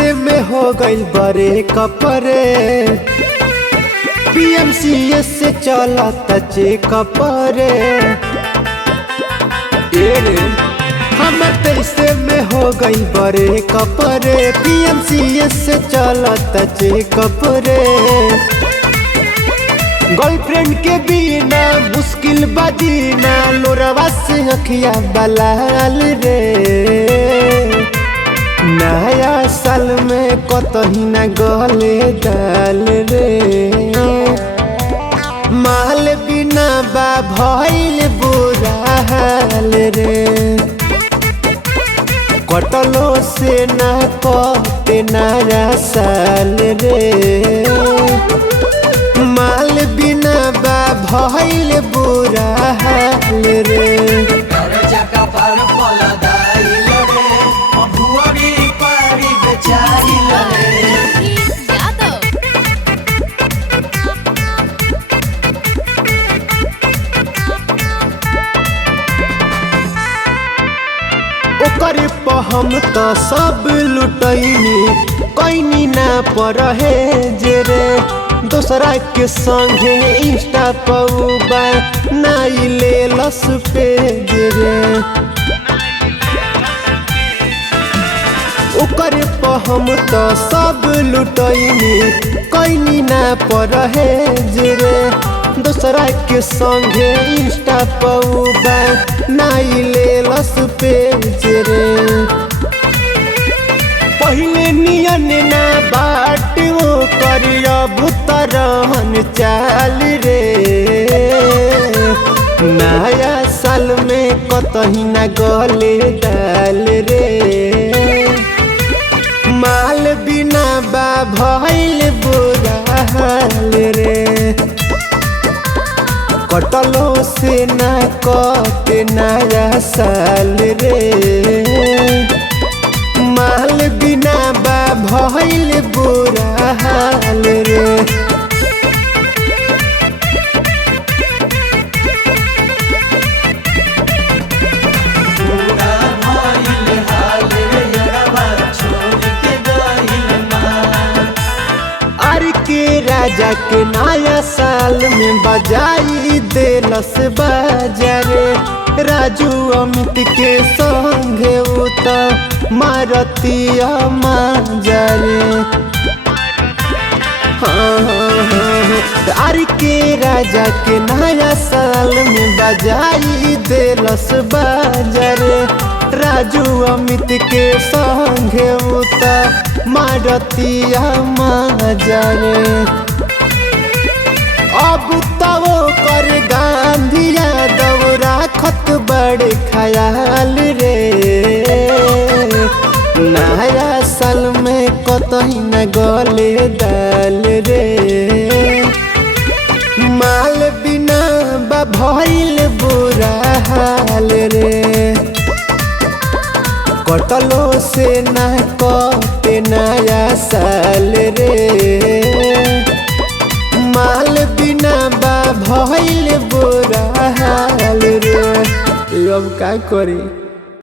से में हो गइल बड़े कपरे PMCS से चला तचे कपरे हमर 23 में हो गई बड़े कपरे PMCS से चला तचे कपरे गर्लफ्रेंड के बिना मुश्किल बदीना लोरवा से अखिया बलाल रे नया साल में कतही न गले दाल रे माल बिना बा भइल बुरा हाल रे कटलो से न कटे नया साल रे माल बिना बा भइल बुरा हाल रे ओकर पर हम तो सब लुटैनी कैनी ना पर है जे रे दूसरा के संगे इंस्टा पौबा नाई ले लस पे रे ओकर पर हम तो सब लुटैनी कैनी ना पर है जे रे दूसरा के संगे इंस्टा पौबा नाई ले लस पे रे पहले नियन ना बाट वो करिया भूतरहन चाल रे नया साल में कतही न गले डाल रे माल बिना बा भइल बुरा हाल रे कटलो से न कटे नया साल रे माल बिना बा भइल बुरा हाल रे के राजा के नया साल में बजाई देलस बाजारे राजू अमित के संगे उता मारतिया माजारे हाँ के राजा के नया साल में बजाई देलस बाजारे राजू अमित के संगे उता मारतिया माजारे अब तब कर गांधिया दौरा खत बड़े ख्याल रे नया साल में कतही न गले दाल रे माल बिना बा भइल बुरा हाल रे कटलो से न कटे नया साल रे माल बिना बा भइल बुरा हाल रे अब का करी।